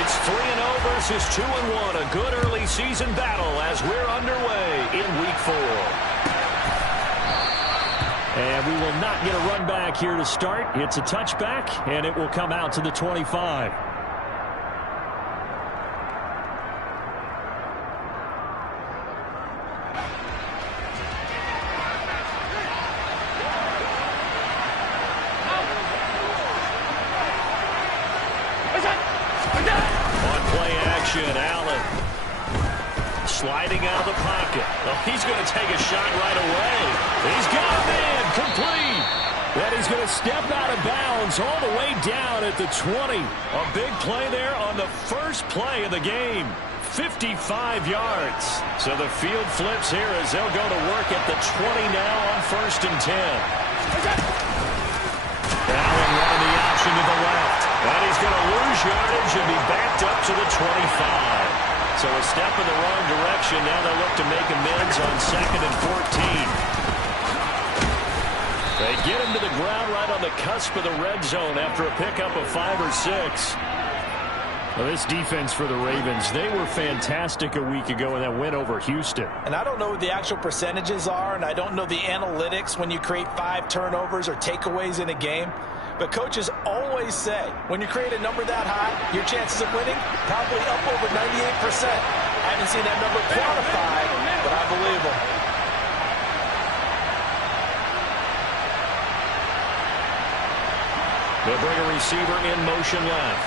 It's 3-0 versus 2-1. A good early season battle as we're underway in Week 4. And we will not get a run back here to start. It's a touchback, and it will come out to the 25. Allen sliding out of the pocket. Oh, he's going to take a shot right away. He's got a man complete. Then he's going to step out of bounds all the way down at the 20. A big play there on the first play of the game. 55 yards. So the field flips here as they'll go to work at the 20 now on 1st and 10. Allen running the option to the left. And he's going to lose yardage and be backed up to the 25. So a step in the wrong direction. Now they'll look to make amends on 2nd and 14. They get him to the ground right on the cusp of the red zone after a pickup of 5 or 6. Well, this defense for the Ravens, they were fantastic a week ago in that win over Houston. And I don't know what the actual percentages are, and I don't know the analytics when you create 5 turnovers or takeaways in a game. But coaches always say, when you create a number that high, your chances of winning probably up over 98%. I haven't seen that number quantified, but I believe them. They'll bring a receiver in motion left.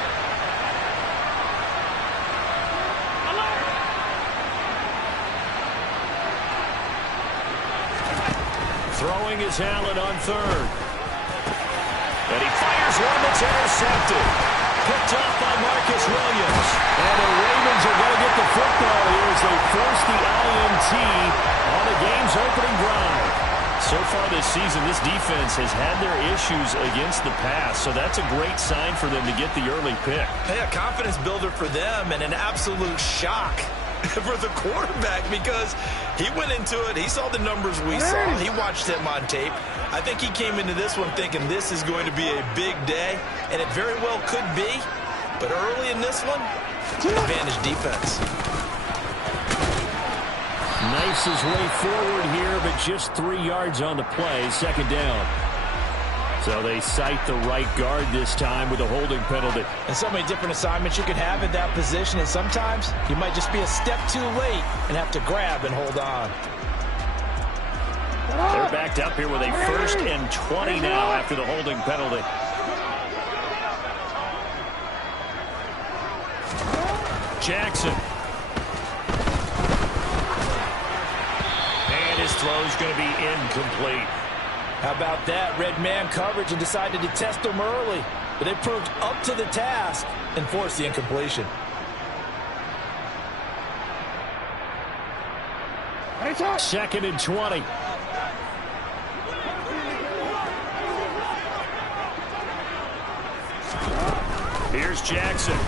Throwing is Allen on 3rd. And he fires one that's intercepted. Picked off by Marcus Williams. And the Ravens are going to get the football here as they force the INT on the game's opening drive. So far this season, this defense has had their issues against the pass. So that's a great sign for them to get the early pick. Hey, a confidence builder for them and an absolute shock for the quarterback because he went into it. He saw the numbers we saw. He watched him on tape. I think he came into this one thinking this is going to be a big day, and it very well could be. But early in this one, advantage defense. Nice his way forward here, but just 3 yards on the play. 2nd down. So they cite the right guard this time with a holding penalty. And so many different assignments you can have in that position, and sometimes you might just be a step too late and have to grab and hold on. They're backed up here with a 1st and 20 now after the holding penalty. Jackson. And his throw's going to be incomplete. How about that? Red man coverage and decided to test them early. But they proved up to the task and forced the incompletion. Second and 20. Here's Jackson.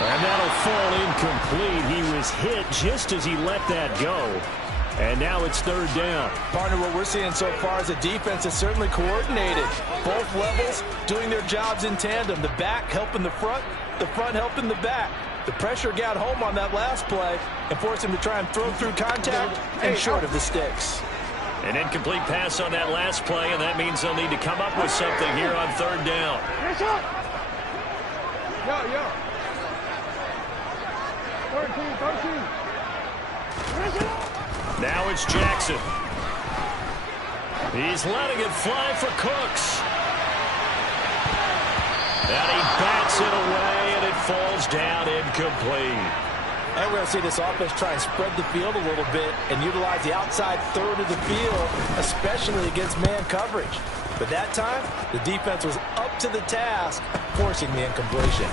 And that'll fall incomplete. He was hit just as he let that go. And now it's 3rd down. Partner, what we're seeing so far is the defense is certainly coordinated. Both levels doing their jobs in tandem. The back helping the front helping the back. The pressure got home on that last play and forced him to try and throw through contact and short of the sticks. An incomplete pass on that last play, and that means they'll need to come up with something here on 3rd down. Now it's Jackson. He's letting it fly for Cooks. And he bats it away, and it falls down incomplete. And we're going to see this offense try and spread the field a little bit and utilize the outside 3rd of the field, especially against man coverage. But that time, the defense was up to the task, forcing the incompletion.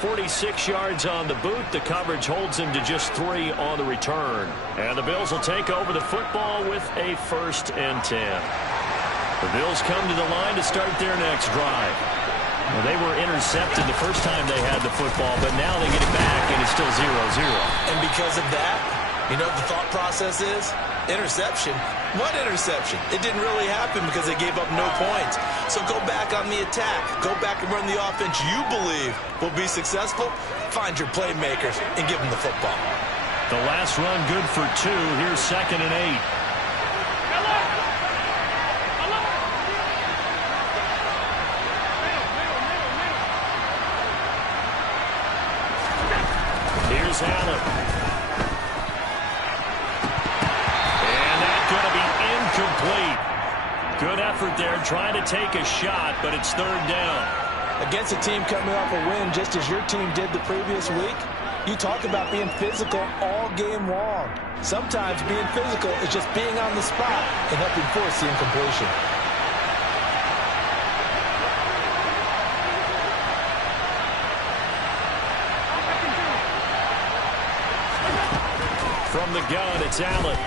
46 yards on the boot. The coverage holds him to just 3 on the return. And the Bills will take over the football with a 1st and 10. The Bills come to the line to start their next drive. Well, they were intercepted the first time they had the football, but now they get it back, and it's still 0-0. And because of that, You know what the thought process is? Interception. What interception? It didn't really happen because they gave up no points. So go back on the attack. Go back and run the offense you believe will be successful. Find your playmakers and give them the football. The last run good for 2. Here's 2nd and 8. Here's Allen. And that's going to be incomplete. Good effort there trying to take a shot, but it's 3rd down. Against a team coming off a win just as your team did the previous week, you talk about being physical all game long. Sometimes being physical is just being on the spot and helping force the incompletion. From the gun, it's Allen.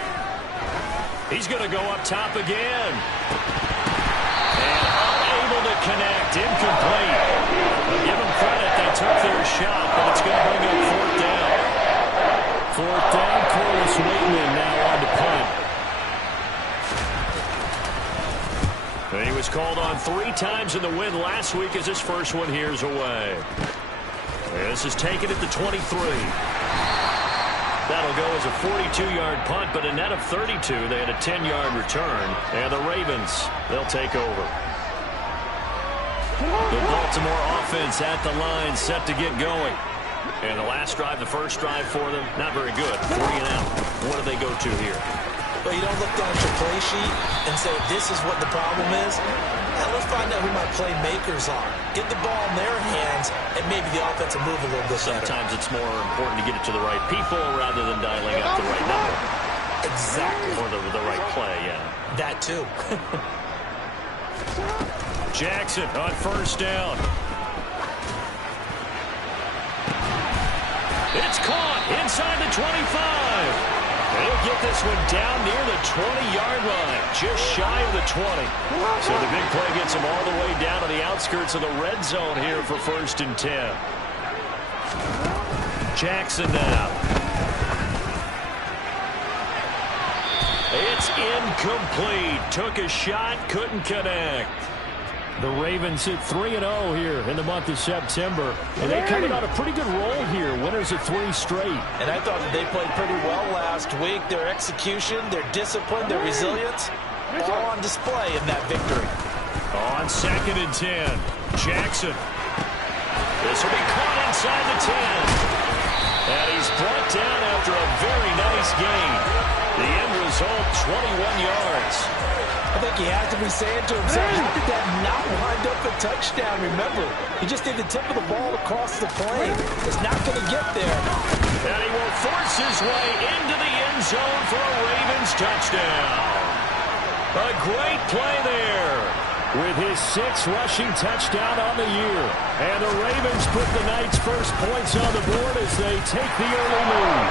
He's going to go up top again. And unable to connect. Incomplete. I'll give them credit. They took their shot, but it's going to bring up 4th down. 4th down, Corliss Waitman now on to punt. He was called on 3 times in the win last week as his first one here's away. This is taken at the 23. That'll go as a 42-yard punt, but a net of 32. They had a 10-yard return. And the Ravens, they'll take over. The Baltimore offense at the line, set to get going. And the last drive, the first drive for them, not very good. 3 and out. What do they go to here? Well, you don't look down at your play sheet and say, this is what the problem is. Now let's find out who my playmakers are. Get the ball in their hands, and maybe the offense will move a little bit better. Sometimes it's more important to get it to the right people rather than dialing up the right number. Exactly. Or the right play, yeah. That too. Jackson on 1st down. It's caught inside the 25. They'll get this one down near the 20-yard line, just shy of the 20. So the big play gets them all the way down to the outskirts of the red zone here for 1st and 10. Jackson now. It's incomplete. Took a shot, couldn't connect. The Ravens hit 3-0 here in the month of September. And they coming on a pretty good roll here. Winners of 3 straight. And I thought that they played pretty well last week. Their execution, their discipline, their resilience, all on display in that victory. On 2nd and 10, Jackson. This will be caught inside the 10. And he's brought down after a very nice gain. The end result, 21 yards. I think he has to be saying to himself, how did that not wind up a touchdown? Remember, he just did the tip of the ball across the plane. It's not going to get there. And he will force his way into the end zone for a Ravens touchdown. A great play there with his 6th rushing touchdown on the year. And the Ravens put the Knights' first points on the board as they take the early lead.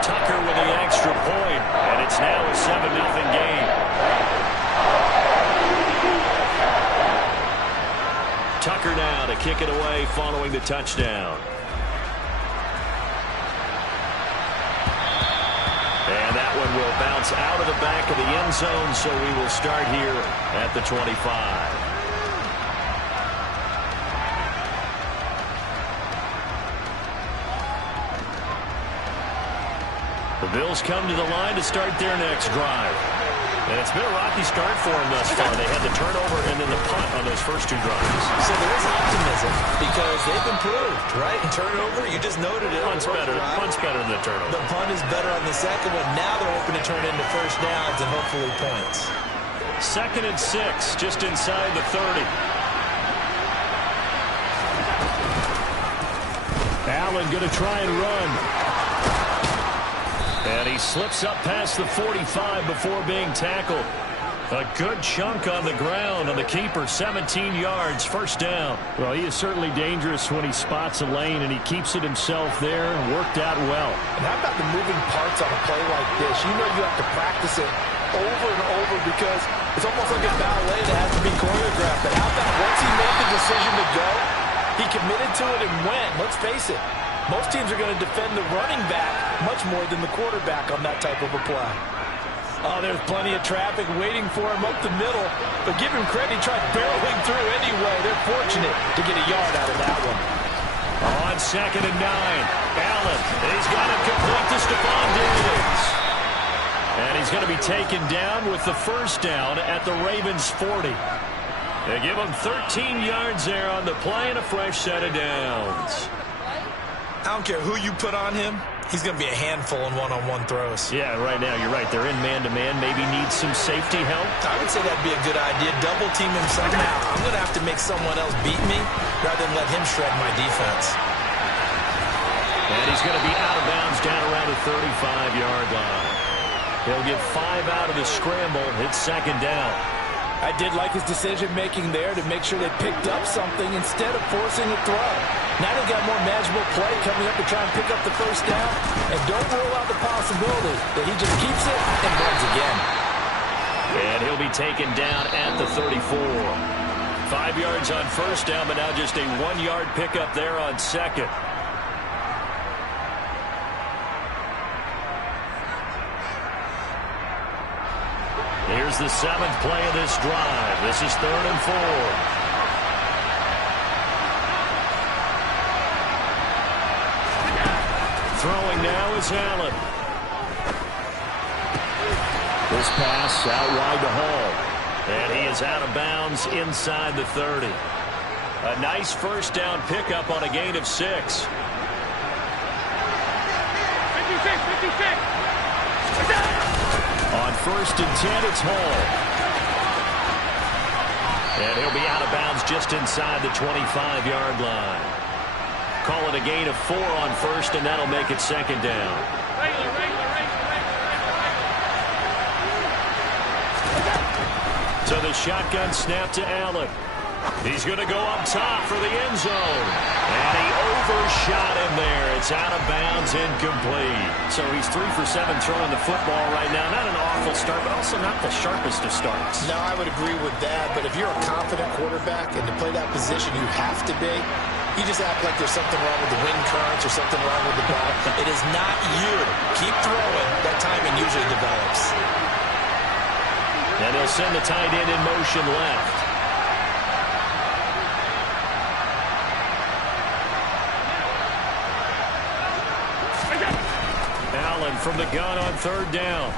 Tucker with the extra point, and it's now a 7-0 game. Tucker now to kick it away following the touchdown. And that one will bounce out of the back of the end zone, so we will start here at the 25. The Bills come to the line to start their next drive. And it's been a rocky start for them thus far. They had the turnover and then the punt on those first 2 drives. So there is optimism because they've improved, right? Turnover, you just noted it. Punt's better than the turnover. The punt is better on the second one. Now they're hoping to turn into first downs and hopefully points. 2nd and 6, just inside the 30. Allen going to try and run. And he slips up past the 45 before being tackled. A good chunk on the ground on the keeper, 17 yards, first down. Well, he is certainly dangerous when he spots a lane, and he keeps it himself there and worked out well. And how about the moving parts on a play like this? You know you have to practice it over and over because it's almost like a ballet that has to be choreographed. But how about once he made the decision to go, he committed to it and went. Let's face it, Most teams are going to defend the running back much more than the quarterback on that type of a play. Oh, there's plenty of traffic waiting for him up the middle. But give him credit, he tried barreling through anyway. They're fortunate to get a yard out of that one. On 2nd and 9, Allen, he's got it complete to Stephon Diggs. And he's going to be taken down with the first down at the Ravens' 40. They give him 13 yards there on the play and a fresh set of downs. I don't care who you put on him. He's going to be a handful in one-on-one throws. Yeah, right now, you're right. They're in man-to-man. Maybe needs some safety help. I would say that'd be a good idea. Double team him somehow. I'm going to have to make someone else beat me rather than let him shred my defense. And he's going to be out of bounds down around the 35-yard line. He'll get 5 out of the scramble. It's 2nd down. I did like his decision-making there to make sure they picked up something instead of forcing a throw. Now they've got more manageable play coming up to try and pick up the first down. And don't rule out the possibility that he just keeps it and runs again. And he'll be taken down at the 34. 5 yards on first down, but now just a 1-yard pickup there on 2nd. Here's the 7th play of this drive. This is 3rd and 4. Throwing now is Allen. This pass out wide to Hall. And he is out of bounds inside the 30. A nice first down pickup on a gain of 6. 56. On 1st and 10, it's Hall. And he'll be out of bounds just inside the 25-yard line. Call it a gain of 4 on 1st, and that'll make it 2nd down. So the shotgun snap to Allen. He's going to go up top for the end zone. And he overshot him there. It's out of bounds, incomplete. So he's 3 for 7 throwing the football right now. Not an awful start, but also not the sharpest of starts. No, I would agree with that. But if you're a confident quarterback and to play that position you have to be, you just act like there's something wrong with the wind currents or something wrong with the ball. It is not you. Keep throwing. That timing usually develops. And he'll send the tight end in motion left. Allen from the gun on 3rd down.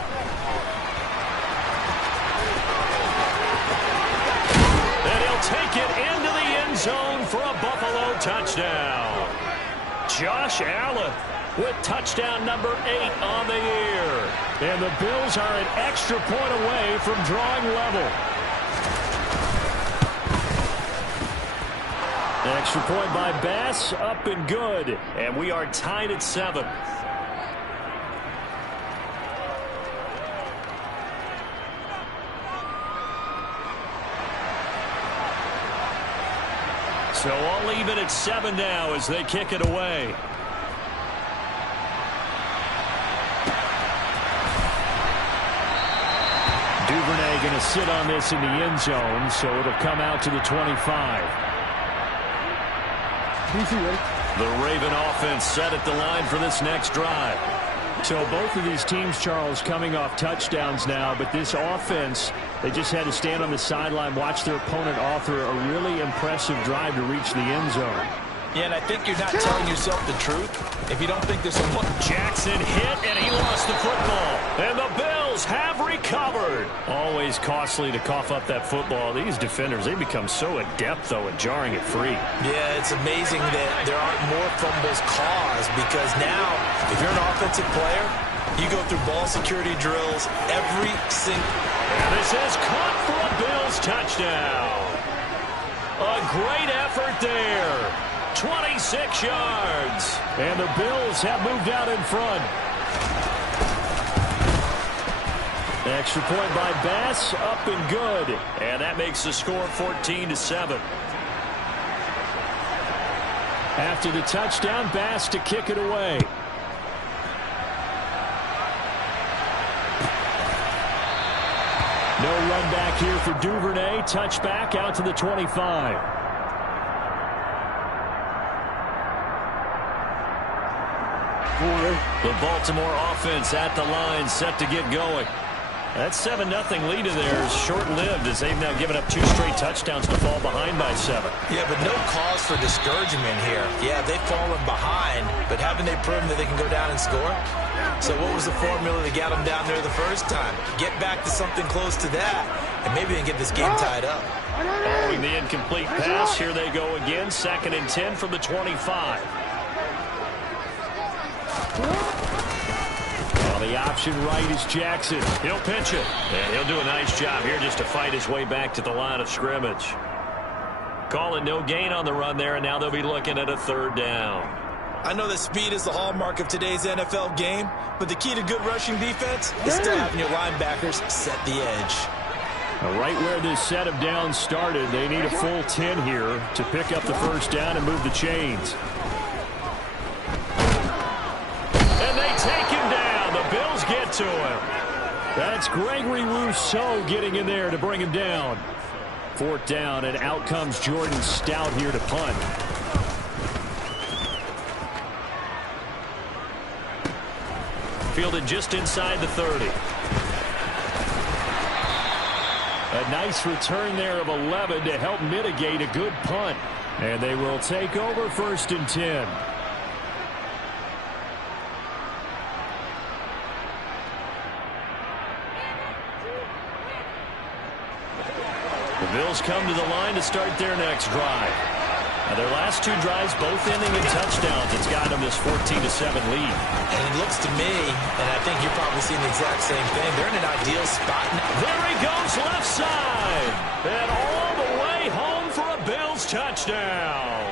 And he'll take it into the end zone for a Buffalo touchdown. Josh Allen with touchdown number 8 on the year. And the Bills are an extra point away from drawing level. Extra point by Bass, up and good. And we are tied at 7. So all even at 7 now as they kick it away. Duvernay going to sit on this in the end zone, so it'll come out to the 25. The Raven offense set at the line for this next drive. So both of these teams, Charles, coming off touchdowns now, but this offense, they just had to stand on the sideline, watch their opponent author a really impressive drive to reach the end zone. Yeah, and I think you're not telling yourself the truth if you don't think there's some... Jackson hit, and he lost the football. And the Bills have recovered. Always costly to cough up that football. These defenders, they become so adept, though, at jarring it free. Yeah, it's amazing that there aren't more fumbles caused because now, if you're an offensive player, you go through ball security drills every single... And this is caught for a Bills touchdown. A great effort there. 26 yards. And the Bills have moved out in front. Extra point by Bass, up and good. And that makes the score 14-7. After the touchdown, Bass to kick it away. No run back here for Duvernay. Touchback out to the 25. The Baltimore offense at the line, set to get going. That 7-0 lead of theirs short-lived as they've now given up 2 straight touchdowns to fall behind by 7. Yeah, but no cause for discouragement here. Yeah, they've fallen behind, but haven't they proven that they can go down and score? So what was the formula that got them down there the first time? Get back to something close to that, and maybe they can get this game tied up. Following the incomplete pass, here they go again. 2nd and 10 from the 25. The option right is Jackson. He'll pitch it. And he'll do a nice job here just to fight his way back to the line of scrimmage. Calling no gain on the run there, and now they'll be looking at a 3rd down. I know that speed is the hallmark of today's NFL game, but the key to good rushing defense is still having your linebackers set the edge. Right where this set of downs started, they need a full 10 here to pick up the 1st down and move the chains. And they take him down. The Bills get to him. That's Gregory Rousseau getting in there to bring him down. 4th down, and out comes Jordan Stout here to punt. Fielded just inside the 30. A nice return there of 11 to help mitigate a good punt. And they will take over 1st and 10. The Bills come to the line to start their next drive. Now their last 2 drives both ending in touchdowns. It's got them this 14-7 lead. And it looks to me, and I think you're probably seeing the exact same thing, they're in an ideal spot. There he goes left side. And all the way home for a Bills touchdown.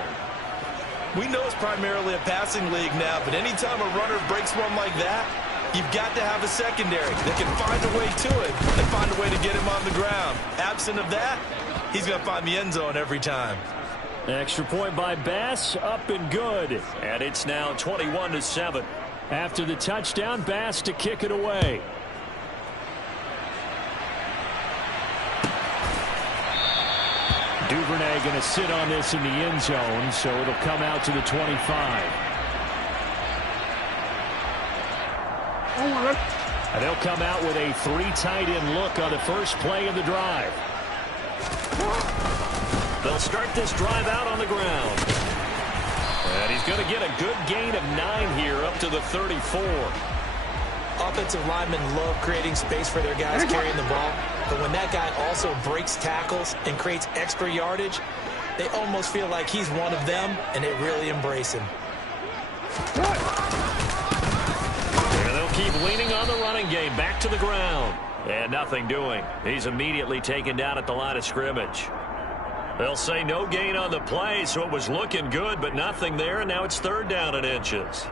We know it's primarily a passing league now, but anytime a runner breaks one like that, you've got to have a secondary that can find a way to it and find a way to get him on the ground. Absent of that, he's going to find the end zone every time. Extra point by Bass, up and good. And it's now 21-7. After the touchdown, Bass to kick it away. Duvernay going to sit on this in the end zone, so it'll come out to the 25. And they'll come out with a 3 tight end look on the first play of the drive. They'll start this drive out on the ground. And he's going to get a good gain of 9 here up to the 34. Offensive linemen love creating space for their guys carrying the ball. But when that guy also breaks tackles and creates extra yardage, they almost feel like he's one of them, and they really embrace him. And they'll keep leaning on the running game back to the ground. And nothing doing. He's immediately taken down at the line of scrimmage. They'll say no gain on the play, so it was looking good, but nothing there, and now it's 3rd down and inches.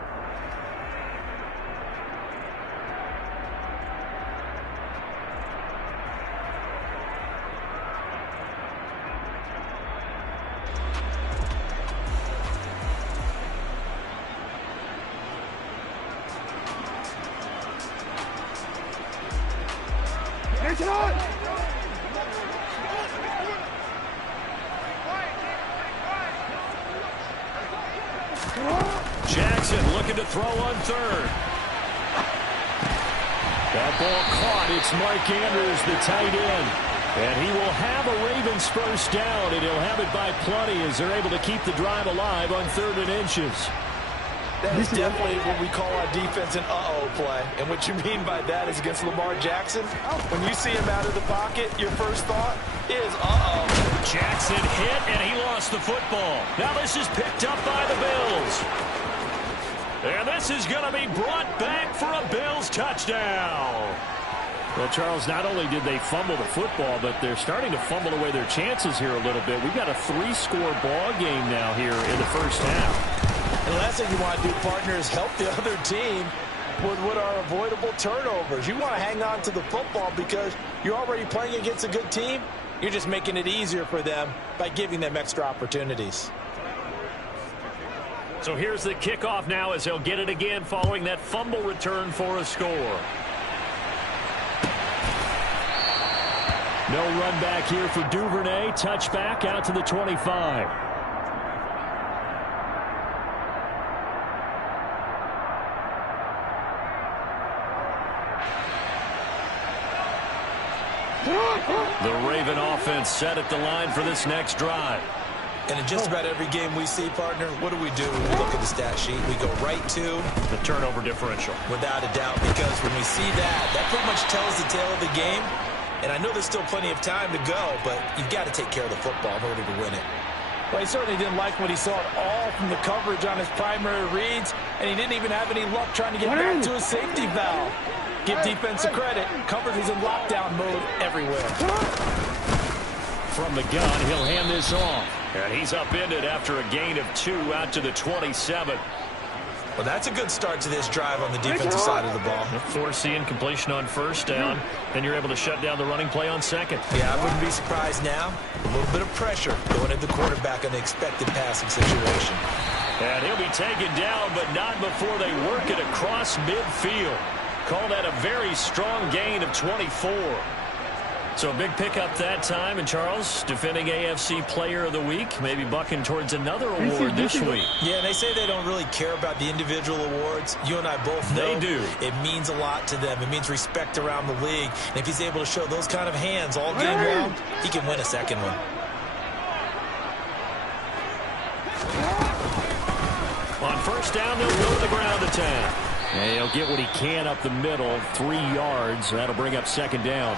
Jackson looking to throw on 3rd. That ball caught. It's Mark Andrews, the tight end. And he will have a Ravens 1st down, and he'll have it by plenty as they're able to keep the drive alive on 3rd and inches. That is definitely what we call our defense an uh-oh play. And what you mean by that is against Lamar Jackson, when you see him out of the pocket, your first thought is uh-oh. Jackson hit, and he lost the football. Now this is picked up by the Bills. And this is going to be brought back for a Bills touchdown. Well, Charles, not only did they fumble the football, but they're starting to fumble away their chances here a little bit. We've got a 3-score ball game now here in the first half. The last thing you want to do, partner, is help the other team with what are avoidable turnovers. You want to hang on to the football because you're already playing against a good team. You're just making it easier for them by giving them extra opportunities. So here's the kickoff now as they'll get it again following that fumble return for a score. No run back here for Duvernay. Touchback out to the 25. The Raven offense set at the line for this next drive. And in just about every game we see, partner, what do we do when we look at the stat sheet? We go right to the turnover differential. Without a doubt, because when we see that, that pretty much tells the tale of the game. And I know there's still plenty of time to go, but you've got to take care of the football in order to win it. Well, he certainly didn't like what he saw at all from the coverage on his primary reads, and he didn't even have any luck trying to get back to his safety valve. Give defense credit. Coverage was in lockdown mode everywhere. From the gun, he'll hand this off. And he's upended after a gain of 2 out to the 27. Well, that's a good start to this drive on the defensive side of the ball. Force the incompletion on first down. Then you're able to shut down the running play on second. Yeah, I wouldn't be surprised now. A little bit of pressure going at the quarterback on the expected passing situation. And he'll be taken down, but not before they work it across midfield. Call that a very strong gain of 24. So a big pickup that time. And Charles, defending AFC Player of the Week, maybe bucking towards another award this week. Yeah, and they say they don't really care about the individual awards. You and I both know they do. It means a lot to them. It means respect around the league. And if he's able to show those kind of hands all game long, he can win a second one. On first down, they'll go to the ground attack. And he'll get what he can up the middle, 3 yards. That'll bring up second down.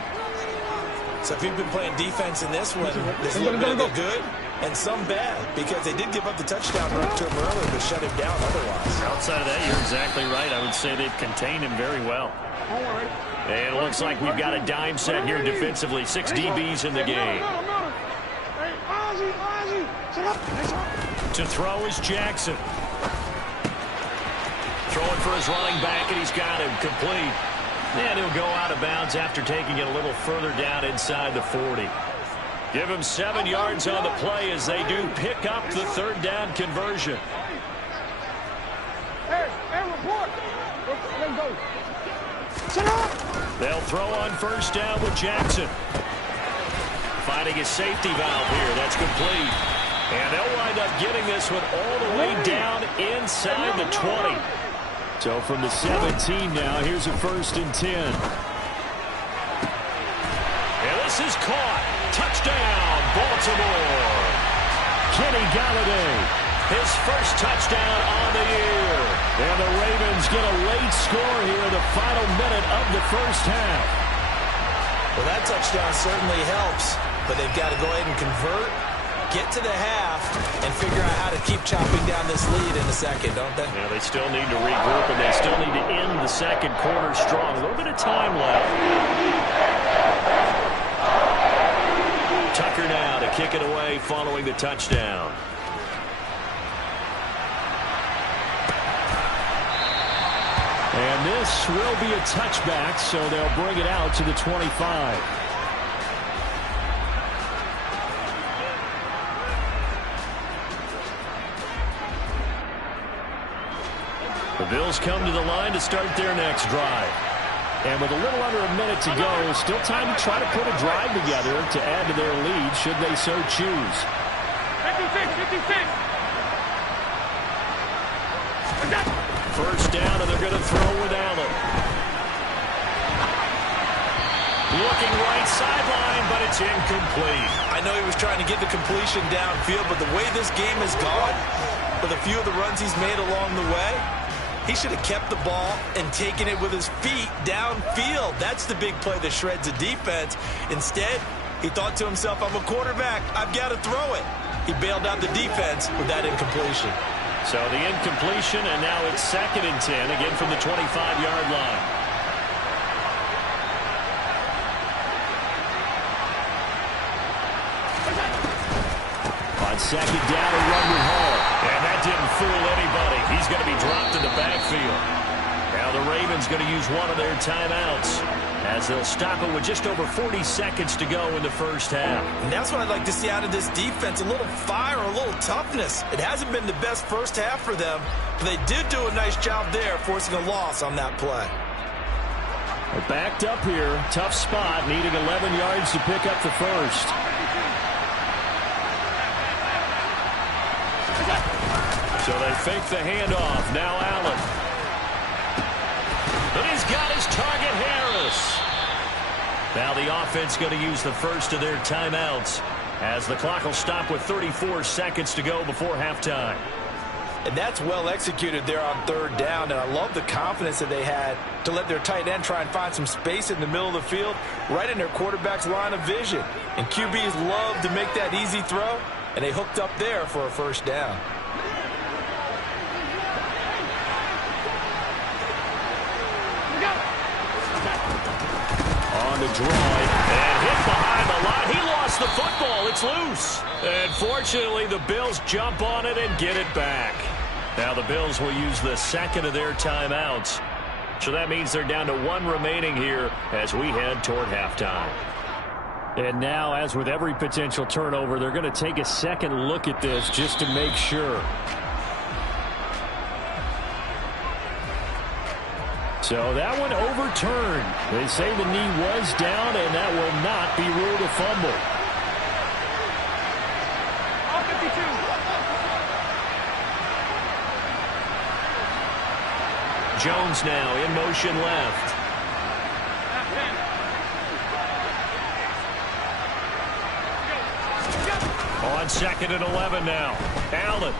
So if you've been playing defense in this one, there's a little bit of good and some bad, because they did give up the touchdown run to him earlier, but shut him down otherwise. Outside of that, you're exactly right. I would say they've contained him very well. And it looks like we've got a dime set here defensively. 6 DBs in the game. To throw is Jackson. Throwing for his running back, and he's got him complete. And he'll go out of bounds after taking it a little further down inside the 40. Give him 7 yards on the play as they do pick up the third down conversion. They'll throw on first down with Jackson. Finding his safety valve here. That's complete. And they'll wind up getting this one all the way down inside the 20. So from the 17 now, here's a 1st and 10. And this is caught. Touchdown, Baltimore. Kenny Golladay, his first touchdown on the year. And the Ravens get a late score here in the final minute of the first half. Well, that touchdown certainly helps, but they've got to go ahead and convert, get to the half, and figure out how to keep chopping down this lead in the second, don't they? Yeah, they still need to regroup, and they still need to end the second quarter strong. A little bit of time left. Tucker now to kick it away following the touchdown. And this will be a touchback, so they'll bring it out to the 25. The Bills come to the line to start their next drive. And with a little under a minute to go, still time to try to put a drive together to add to their lead should they so choose. 56. First down, and they're going to throw with Allen. Looking right sideline, but it's incomplete. I know he was trying to get the completion downfield, but the way this game has gone, with a few of the runs he's made along the way, he should have kept the ball and taken it with his feet downfield. That's the big play that shreds a defense. Instead, he thought to himself, I'm a quarterback, I've got to throw it. He bailed out the defense with that incompletion. So the incompletion, and now it's 2nd and 10, again from the 25-yard line. On second down, a run with Hall. And that didn't fool anybody. He's going to be dropped in the backfield. Now the Ravens going to use one of their timeouts as they'll stop it with just over 40 seconds to go in the first half. And that's what I'd like to see out of this defense, a little fire, a little toughness. It hasn't been the best first half for them, but they did do a nice job there, forcing a loss on that play. They're backed up here. Tough spot, needing 11 yards to pick up the first. So they fake the handoff. Now Allen. And he's got his target, Harris. Now the offense going to use the first of their timeouts as the clock will stop with 34 seconds to go before halftime. And that's well executed there on third down, and I love the confidence that they had to let their tight end try and find some space in the middle of the field, right in their quarterback's line of vision. And QBs love to make that easy throw, and they hooked up there for a first down. On the draw, and hit behind the line. He lost the football. It's loose. And fortunately, the Bills jump on it and get it back. Now the Bills will use the second of their timeouts. So that means they're down to one remaining here as we head toward halftime. And now, as with every potential turnover, they're going to take a second look at this just to make sure. So that one overturned. They say the knee was down, and that will not be ruled a fumble. Jones now in motion left. On 2nd and 11 now. Allen.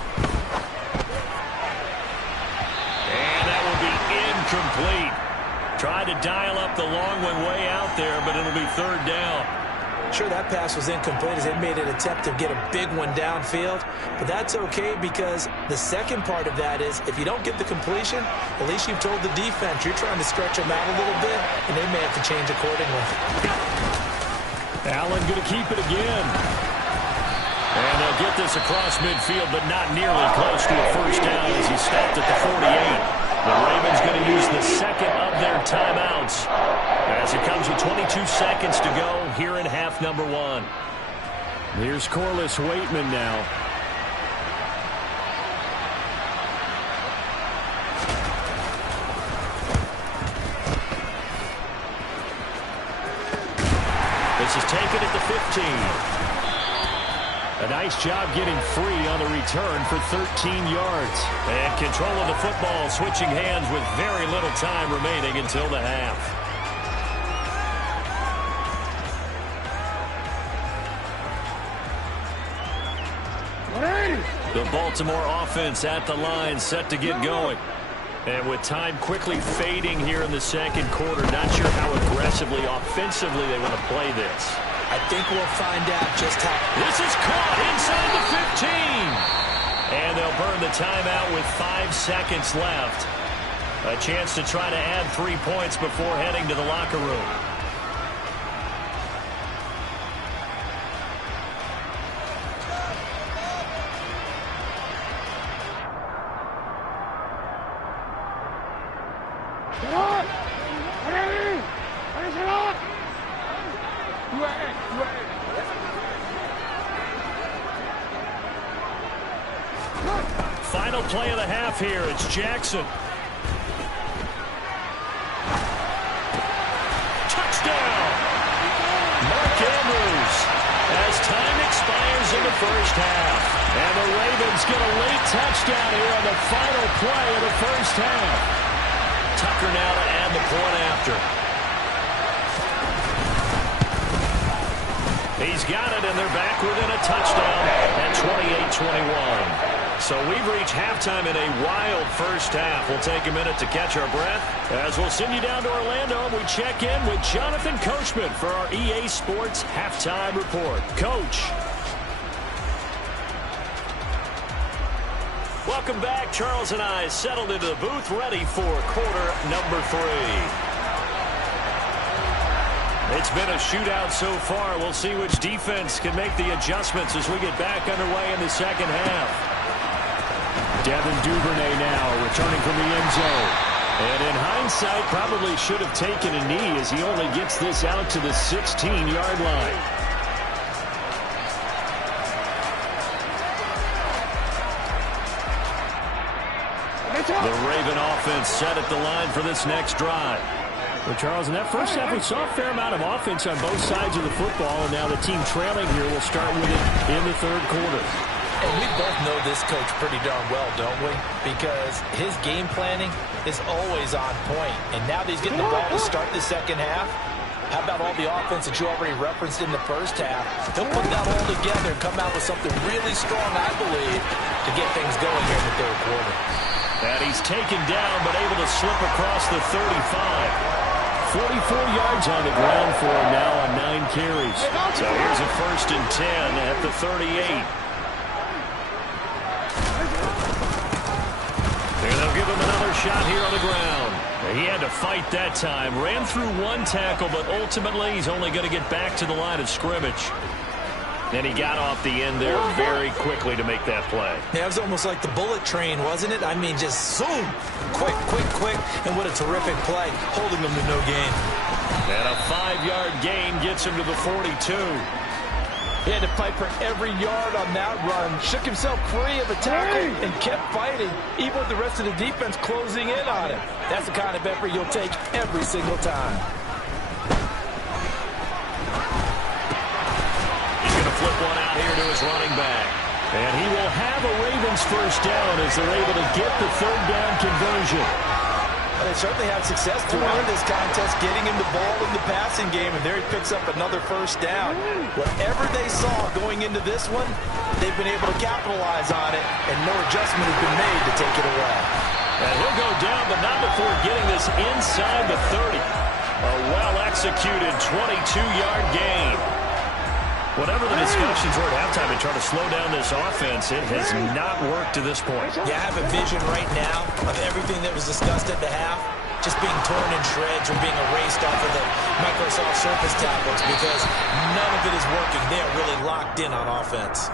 And that will be incomplete. Tried to dial up the long one way out there, but it'll be third down. Sure, that pass was incomplete as they made an attempt to get a big one downfield, but that's okay because the second part of that is if you don't get the completion, at least you've told the defense you're trying to stretch them out a little bit, and they may have to change accordingly. Allen going to keep it again. And they'll get this across midfield, but not nearly close to a first down as he stopped at the 48. The Ravens going to use the second of their timeouts as it comes with 22 seconds to go here in half number one. Here's Corliss Waitman now. This is taken at the 15. A nice job getting free on the return for 13 yards. And control of the football switching hands with very little time remaining until the half. The Baltimore offense at the line set to get going. And with time quickly fading here in the second quarter, not sure how aggressively, offensively they want to play this. I think we'll find out just how. This is caught inside the 15. And they'll burn the timeout with 5 seconds left. A chance to try to add 3 points before heading to the locker room. Final play of the half here. It's Jackson. Touchdown! Mark Andrews as time expires in the first half. And the Ravens get a late touchdown here on the final play of the first half. Tucker now to add the point after. He's got it, and they're back within a touchdown at 28-21. So we've reached halftime in a wild first half. We'll take a minute to catch our breath as we'll send you down to Orlando and we check in with Jonathan Coachman for our EA Sports Halftime Report. Coach. Welcome back. Charles and I settled into the booth ready for quarter number 3. It's been a shootout so far. We'll see which defense can make the adjustments as we get back underway in the second half. Devin Duvernay now returning from the end zone. And in hindsight, probably should have taken a knee as he only gets this out to the 16-yard line. The Raven offense set at the line for this next drive. Well, Charles, in that first half, we saw a fair amount of offense on both sides of the football, and now the team trailing here will start with it in the third quarter. And we both know this coach pretty darn well, don't we? Because his game planning is always on point. And now that he's getting the ball to start the second half, How about all the offense that you already referenced in the first half? He'll put that all together and come out with something really strong, I believe, to get things going here in the third quarter. And he's taken down, but able to slip across the 35. 44 yards on the ground for him now on 9 carries. So here's a 1st and 10 at the 38. And they'll give him another shot here on the ground. He had to fight that time. Ran through 1 tackle, but ultimately he's only going to get back to the line of scrimmage. And he got off the end there very quickly to make that play. Yeah, it was almost like the bullet train, wasn't it? I mean, just zoom. Quick, quick, quick. And what a terrific play, holding them to no gain. And a 5-yard gain gets him to the 42. He had to fight for every yard on that run. Shook himself free of the tackle and kept fighting, even with the rest of the defense closing in on him. That's the kind of effort you'll take every single time. He's going to flip one out here to his running back. And he will have a Ravens 1st down as they're able to get the 3rd down conversion. They certainly had success throughout this contest, getting him the ball in the passing game, and there he picks up another 1st down. Whatever they saw going into this one, they've been able to capitalize on it, and no adjustment has been made to take it away. And he'll go down, but not before getting this inside the 30. A well-executed 22-yard gain. Whatever the discussions were at halftime and trying to slow down this offense, it has not worked to this point. Yeah, I have a vision right now of everything that was discussed at the half just being torn in shreds or being erased off of the Microsoft Surface tablets because none of it is working. They are really locked in on offense.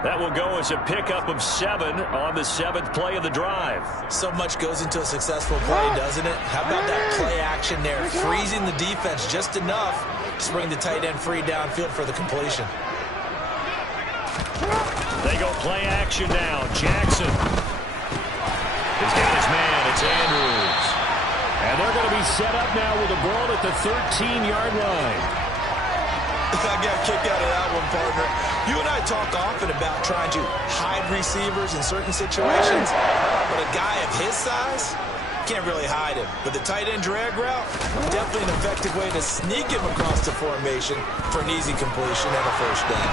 That will go as a pickup of 7 on the 7th play of the drive. So much goes into a successful play, doesn't it? How about that play action there, freezing the defense just enough to bring the tight end free downfield for the completion. They go play action now. Jackson. He's got his man. It's Andrews. And they're going to be set up now with a ball at the 13-yard line. I got a kick out of that one, partner. You and I talk often about trying to hide receivers in certain situations, but a guy of his size can't really hide him. But the tight end drag route, definitely an effective way to sneak him across the formation for an easy completion and a 1st down.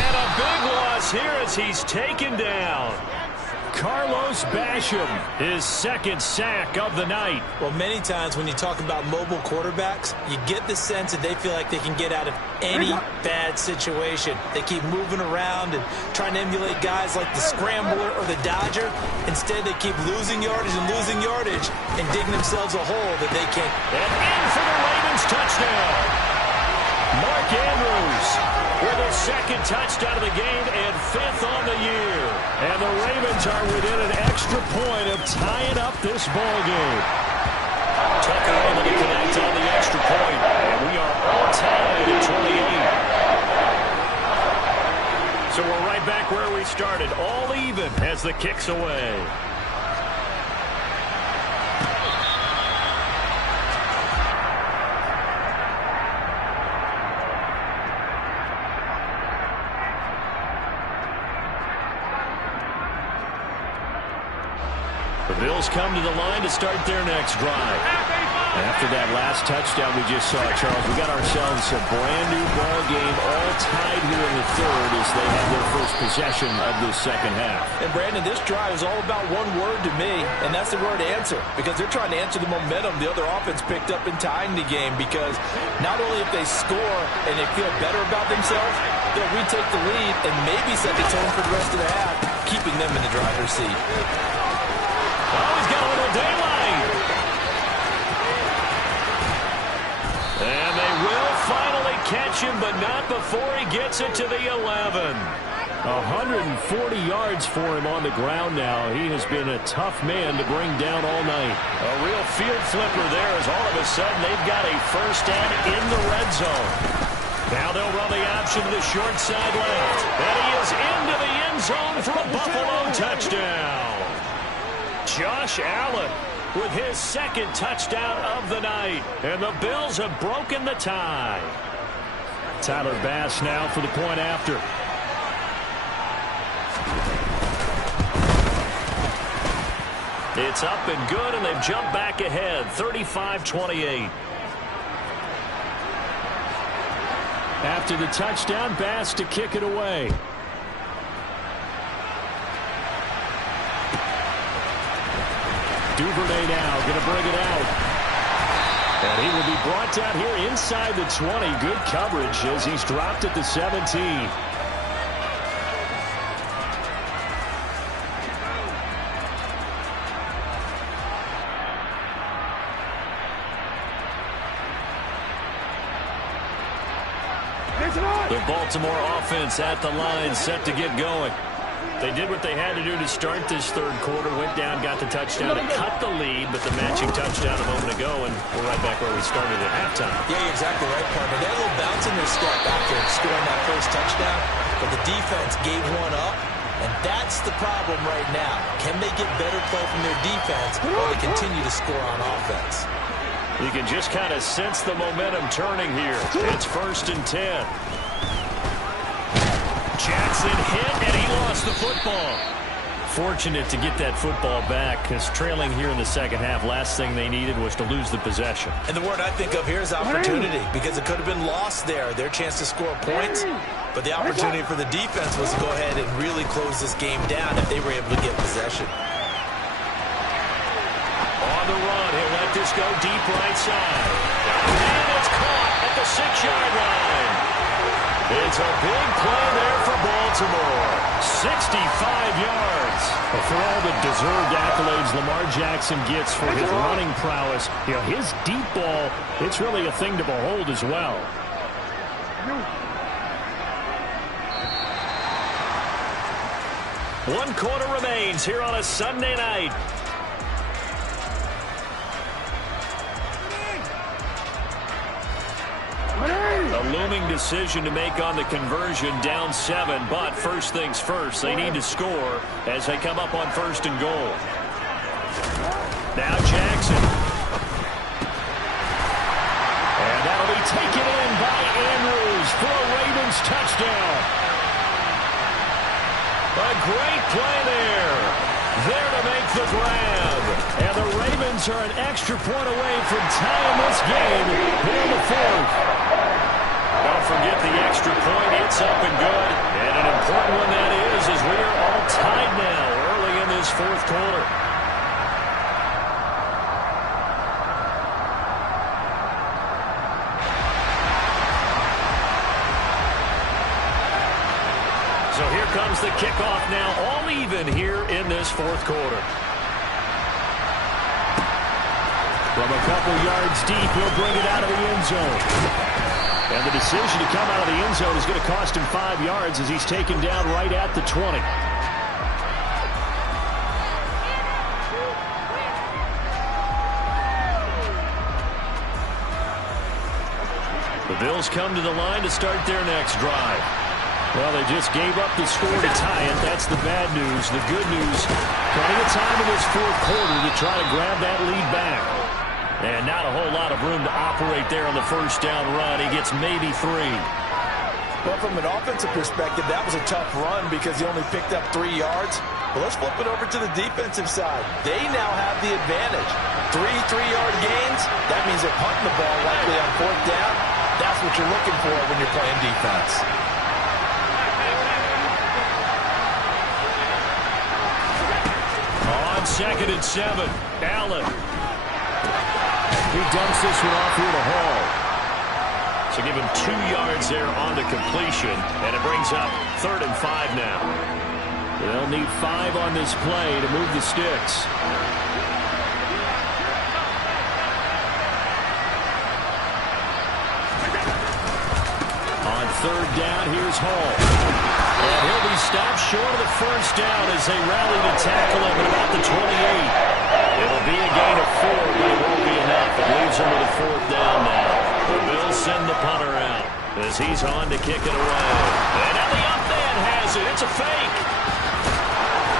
And a big loss here as he's taken down. Carlos Basham, his 2nd sack of the night. Well, many times when you talk about mobile quarterbacks, you get the sense that they feel like they can get out of any bad situation. They keep moving around and trying to emulate guys like the Scrambler or the Dodger. Instead, they keep losing yardage and digging themselves a hole that they can't. And in for the Ravens touchdown. Mark Andrews with his 2nd touchdown of the game and 5th on the year. And the Ravens are within an extra point of tying up this ball game. Tucker able to connect on the extra point. And we are all tied at 28. So we're right back where we started, all even as the kick's away. The Bills come to the line to start their next drive. After that last touchdown we just saw, Charles, we got ourselves a brand-new ball game, all tied here in the 3rd as they have their first possession of this 2nd half. And, Brandon, this drive is all about one word to me, and that's the word answer, because they're trying to answer the momentum the other offense picked up in tying the game, because not only if they score and they feel better about themselves, they'll retake the lead and maybe set the tone for the rest of the half, keeping them in the driver's seat. Oh, he's got a little daylight. And they will finally catch him, but not before he gets it to the 11. 140 yards for him on the ground now. He has been a tough man to bring down all night. A real field flipper there as all of a sudden they've got a 1st down in the red zone. Now they'll run the option to the short side left. And he is into the end zone for a Buffalo touchdown. Josh Allen with his 2nd touchdown of the night. And the Bills have broken the tie. Tyler Bass now for the point after. It's up and good, and they've jumped back ahead, 35-28. After the touchdown, Bass to kick it away. Duvernay now going to bring it out. And he will be brought down here inside the 20. Good coverage as he's dropped at the 17. The Baltimore offense at the line, set to get going. They did what they had to do to start this third quarter, went down, got the touchdown to cut the lead, but the matching touchdown a moment ago, and we're right back where we started at halftime. Yeah, you're exactly right, partner. They had a little bounce in their step after scoring that first touchdown, but the defense gave one up, and that's the problem right now. Can they get better play from their defense while they continue to score on offense? You can just kind of sense the momentum turning here. It's 1st and 10. Jackson hit, and he lost the football. Fortunate to get that football back, because trailing here in the second half, last thing they needed was to lose the possession. And the word I think of here is opportunity, because it could have been lost there, their chance to score points. But the opportunity for the defense was to go ahead and really close this game down if they were able to get possession. On the run, he'll let this go deep right side. And it's caught at the 6-yard line. It's a big play there for Baltimore. 65 yards. Well, for all the deserved accolades Lamar Jackson gets for his running prowess, you know, his deep ball, it's really a thing to behold as well. One quarter remains here on a Sunday night. A looming decision to make on the conversion, down 7, but first things first, they need to score as they come up on 1st and goal. Now Jackson. And that'll be taken in by Andrews for a Ravens touchdown. A great play there. There to make the grab. And the Ravens are an extra point away from tying this game here in the 4th. Don't forget the extra point. It's up and good. And an important one that is, as we are all tied now early in this 4th quarter. So here comes the kickoff now, all even here in this 4th quarter. From a couple yards deep, he'll bring it out of the end zone. And the decision to come out of the end zone is going to cost him 5 yards as he's taken down right at the 20. The Bills come to the line to start their next drive. Well, they just gave up the score to tie it. That's the bad news. The good news, plenty of time in this 4th quarter to try to grab that lead back. And not a whole lot of room to operate there on the first down run. He gets maybe 3. Well, from an offensive perspective, that was a tough run because he only picked up 3 yards. But let's flip it over to the defensive side. They now have the advantage. 3 3-yard gains, that means they're punting the ball likely on 4th down. That's what you're looking for when you're playing defense. On 2nd and 7, Allen. He dumps this one off here to Hall. So give him 2 yards there on the completion, and it brings up 3rd and 5 now. They'll need 5 on this play to move the sticks. On 3rd down, here's Hall. And he'll be stopped short of the first down as they rally to tackle him at about the 28. It'll be a gain of 4, but it won't be enough. It leaves him with a 4th down now. The Bills send the punter out as he's on to kick it away. And now the up man has it. It's a fake.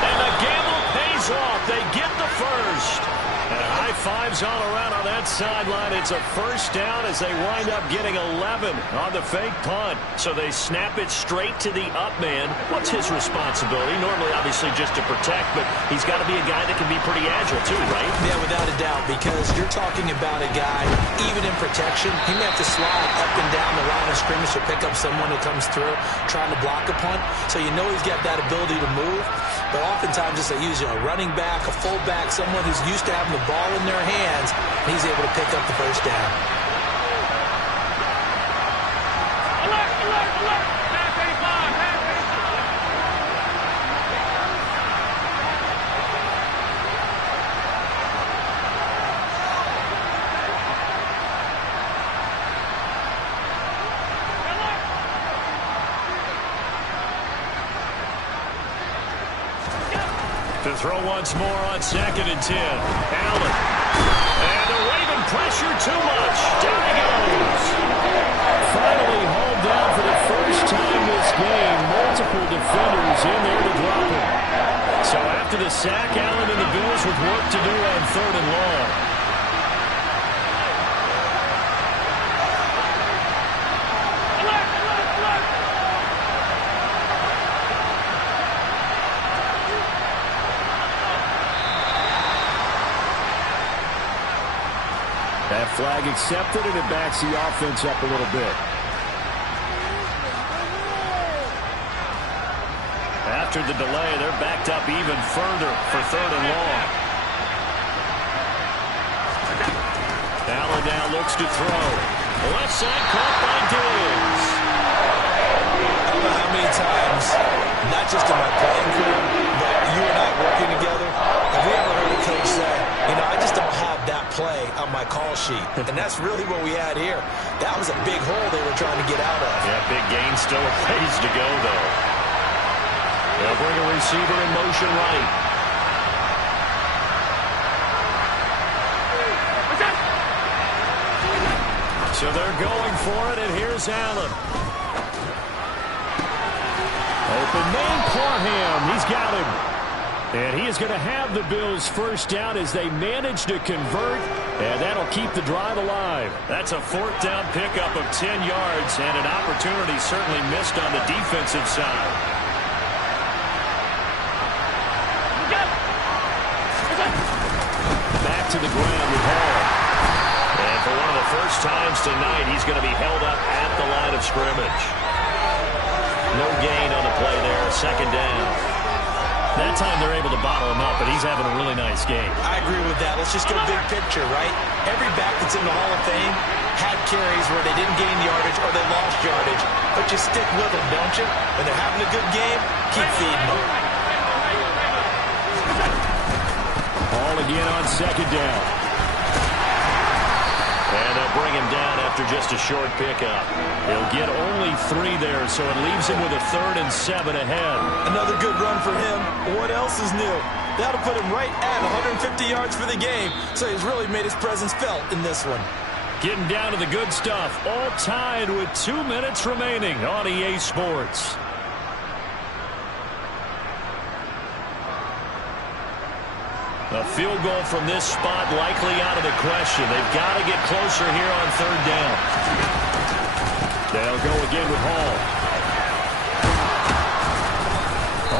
And the gamble pays off. They get the first. And high fives all around on that sideline. It's a first down as they wind up getting 11 on the fake punt. So they snap it straight to the up man. What's his responsibility? Normally, obviously, just to protect, but he's got to be a guy that can be pretty agile too, right? Yeah, without a doubt, because you're talking about a guy, even in protection, he may have to slide up and down the line of scrimmage to pick up someone who comes through trying to block a punt. So you know he's got that ability to move. But oftentimes it's a running back, a fullback, someone who's used to having the ball in their hands, and he's able to pick up the first down. Alert, alert, alert! Pass 85, pass 85. To throw once more on 2nd and 10. Allen. And the Raven pressure too much. Down he goes. Finally hauled down for the first time this game. Multiple defenders in there to drop him. So after the sack, Allen and the Bills with work to do on 3rd and long. Alert, alert, alert! That flag accepted, and it backs the offense up a little bit. After the delay, they're backed up even further for 3rd and long. Allen now looks to throw. Left side caught by Diggs. I don't know how many times, not just in my playing career, but you and I working together, have we ever heard a coach say, I just don't have that play on my call sheet. And that's really what we had here. That was a big hole they were trying to get out of. Yeah, big gain, still a ways to go, though. They'll bring a receiver in motion right. So they're going for it, and here's Allen. Open man, Parham. He's got him. And he is going to have the Bills first down as they manage to convert, and that'll keep the drive alive. That's a 4th down pickup of 10 yards, and an opportunity certainly missed on the defensive side. Back to the ground with Hall. And for one of the first times tonight, he's going to be held up at the line of scrimmage. No gain on the play there, 2nd down. That time they're able to bottle him up, but he's having a really nice game. I agree with that. Let's just go big picture, right? Every back that's in the Hall of Fame had carries where they didn't gain yardage or they lost yardage, but you stick with them, don't you? When they're having a good game, keep feeding them. Ball again on 2nd down. And they'll bring him down after just a short pickup. He'll get only 3 there, so it leaves him with a 3rd and 7 ahead. Another good run for him. What else is new? That'll put him right at 150 yards for the game, so he's really made his presence felt in this one. Getting down to the good stuff, all tied with 2 minutes remaining on EA Sports. A field goal from this spot likely out of the question. They've got to get closer here on 3rd down. They'll go again with Hall.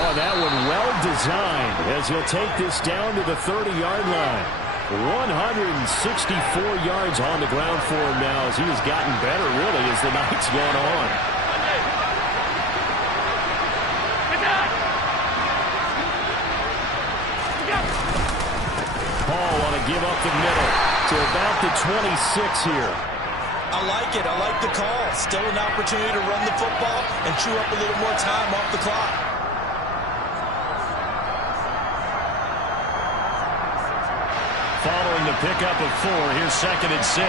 Oh, that one well designed as he'll take this down to the 30-yard line. 164 yards on the ground for him now as he has gotten better, really, as the night's gone on. Hall want to give up the middle to about the 26 here. I like it. I like the call. Still an opportunity to run the football and chew up a little more time off the clock. Following the pickup of 4, here's 2nd and 6.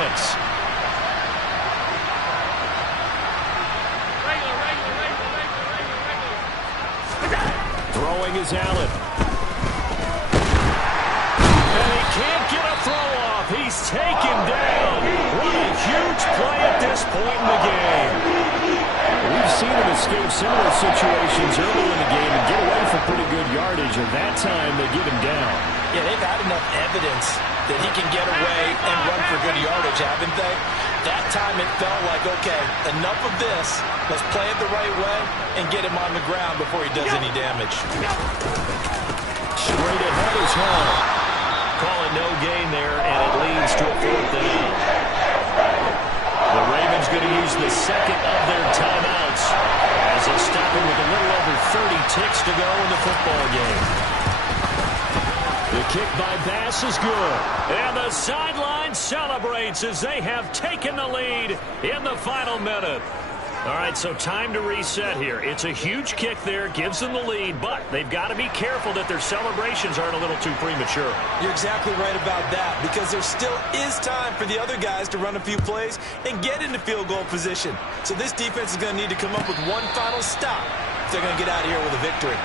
Throwing is Allen. And he can't get a throw off. He's taken down. What a huge play at this point in the game. We've we've seen him escape similar situations early in the game and get away for pretty good yardage, and that time they get him down. Yeah, they've had enough evidence that he can get away and run for good yardage, haven't they? That time it felt like, okay, enough of this. Let's play it the right way and get him on the ground before he does any damage. Straight ahead is Hall. Calling no gain there, and it leads to a 4th down. The Ravens going to use the second of their timeouts as they stop him with a little over 30 ticks to go in the football game. The kick by Bass is good. And the sideline celebrates as they have taken the lead in the final minute. All right, so time to reset here. It's a huge kick there, gives them the lead, but they've got to be careful that their celebrations aren't a little too premature. You're exactly right about that, because there still is time for the other guys to run a few plays and get into field goal position. So this defense is going to need to come up with one final stop if they're going to get out of here with a victory.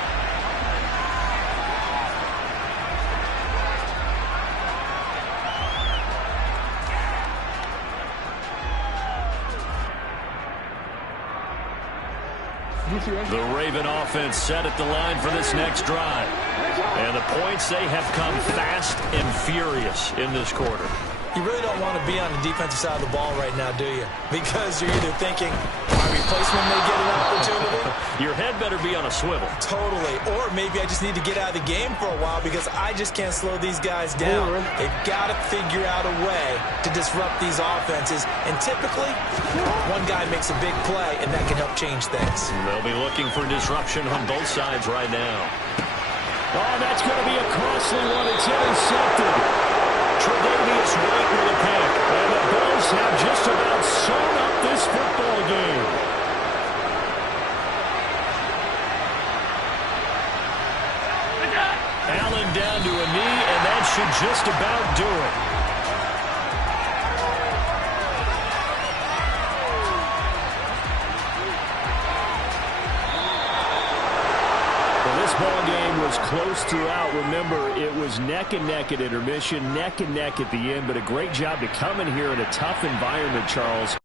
The Raven offense set at the line for this next drive. And the points, they have come fast and furious in this quarter. You really don't want to be on the defensive side of the ball right now, do you? Because you're either thinking, my replacement may get an opportunity. Your head better be on a swivel. Totally. Or maybe I just need to get out of the game for a while because I just can't slow these guys down. They've got to figure out a way to disrupt these offenses. And typically, one guy makes a big play, and that can help change things. They'll be looking for disruption on both sides right now. Oh, that's going to be a costly one. It's intercepted. Tre'Davious White with a pick. And the Bills have just about sewn up this football game. Allen down to a knee, and that should just about do it. This ball game was close throughout. Remember, it was neck and neck at intermission, neck and neck at the end, but a great job to come in here in a tough environment, Charles.